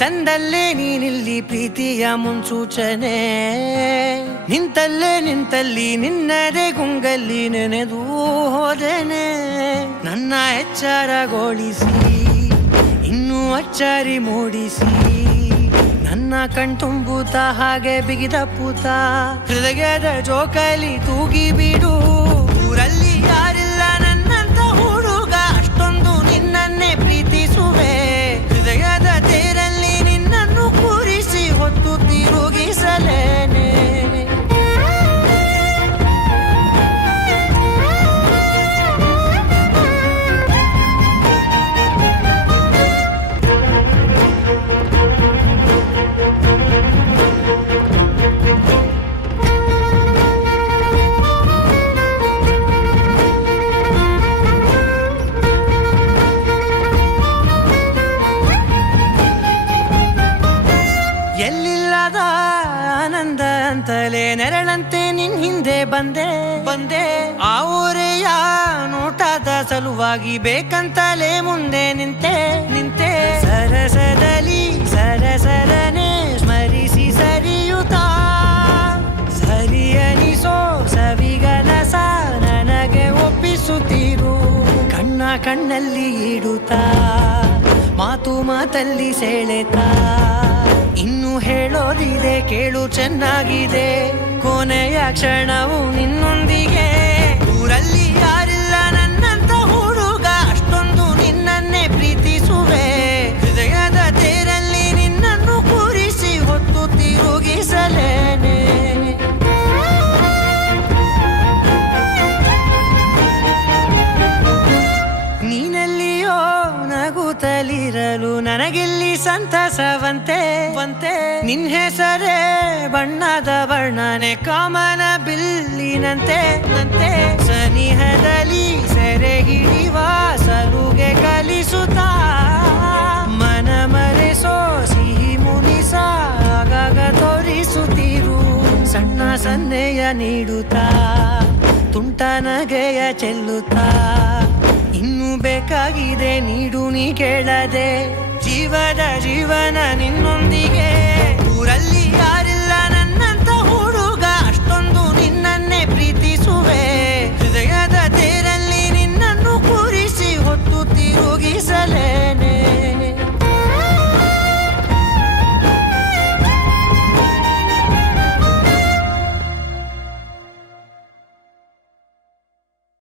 ತಂದಲ್ಲೇ ನೀನಿಲ್ಲಿ ಪ್ರೀತಿಯ ಮುನ್ಸೂಚನೆ. ನಿಂತಲ್ಲಿ ನಿನ್ನದೇ ಗುಂಗಲ್ಲಿ ನೆನೆದು ಹೋದೆನೆ. ನನ್ನ ಎಚ್ಚರಗೊಳಿಸಿ ಇನ್ನೂ ಅಚ್ಚರಿ ಮೂಡಿಸಿ ನನ್ನ ಕಣ್ತುಂಬುತ್ತ ಹಾಗೆ ಬಿಗಿದ ಪೂತ ಹೃದಯದ ಜೋಕಾಲಿ ತೂಗಿ ಬಿಡು. ಊರಲ್ಲಿ ಯಾರಿಲ್ಲ ನನ್ನಂತ ಹುಡುಗ, ಅಷ್ಟೊಂದು ನಿನ್ನನ್ನೇ ಪ್ರೀತಿಸುವೆ. ಹೃದಯದ ತೇರಲ್ಲಿ ನಿನ್ನನ್ನು ಕೂರಿಸಿ ಹೊತ್ತು ತಿರುಗಿಸಲೇನೆ. ಎಲ್ಲಿಲ್ಲದ ಆನಂದ ಅಂತಲೇ ನೆರಳಂತೆ ನಿನ್ ಹಿಂದೆ ಬಂದೆ. ಆ ಊರೆಯ ನೋಟದ ಸಲುವಾಗಿ ಬೇಕಂತಲೇ ಮುಂದೆ ನಿಂತೆ. ಸರಸದಲ್ಲಿ ಸರಸರನೆ ಸ್ಮರಿಸಿ ಸರಿಯುತ್ತಾ ಸರಿಯನಿಸೋ ಸವಿಗನಸ ನನಗೆ ಒಪ್ಪಿಸುತ್ತೀರು. ಕಣ್ಣಲ್ಲಿ ಇಡುತ್ತಾ ಮಾತಲ್ಲಿ ಸೆಳೆತಾ ಇನ್ನು ಹೇಳೋದಿದೆ ಕೇಳು ಚೆನ್ನಾಗಿದೆ. ಕೊನೆಯ ಕ್ಷಣವು ನಿನ್ನೊಂದಿಗೆ. ಊರಲ್ಲಿ ಯಾರಿಲ್ಲ ನನ್ನಂತ ಹುಡುಗ, ಅಷ್ಟೊಂದು ನಿನ್ನನ್ನೇ ಪ್ರೀತಿಸುವೆ. ಹೃದಯದ ತೇರಲ್ಲಿ ನಿನ್ನನ್ನು ಕೂರಿಸಿ ಹೊತ್ತು ತಿರುಗಿಸಲೇನೆ. ನೀನೆಲ್ಲಿಯೋ ನಗುತ್ತಲಿರಲು ನನಗಿಲ್ಲಿ ಸಂತಸವಂತೆ. ನಿನ್ ಹೆಸರೇ ಬಣ್ಣದ ವರ್ಣನೆ ಕಾಮನ ಬಿಲ್ಲಿನಂತೆ. ಸನಿಹದಲ್ಲಿ ಸೆರೆ ಹಿಡಿಯುವ ಸಲುಗೆ ಕಲಿಸುತ್ತಾ ಮನ ಮರೆಸೋ ಸಿಹಿ ಮುನಿಸ ಆಗಾಗ ತೋರಿಸುತ್ತೀರು. ಸಣ್ಣ ಸನ್ನೆಯ ನೀಡುತ್ತಾ ತುಂಟ ನಗೆಯ ಚೆಲ್ಲುತ್ತಾ ಇನ್ನು ಬೇಕಾಗಿದೆ ನೀಡು ನೀ ಕೇಳದೆ. ಜೀವನ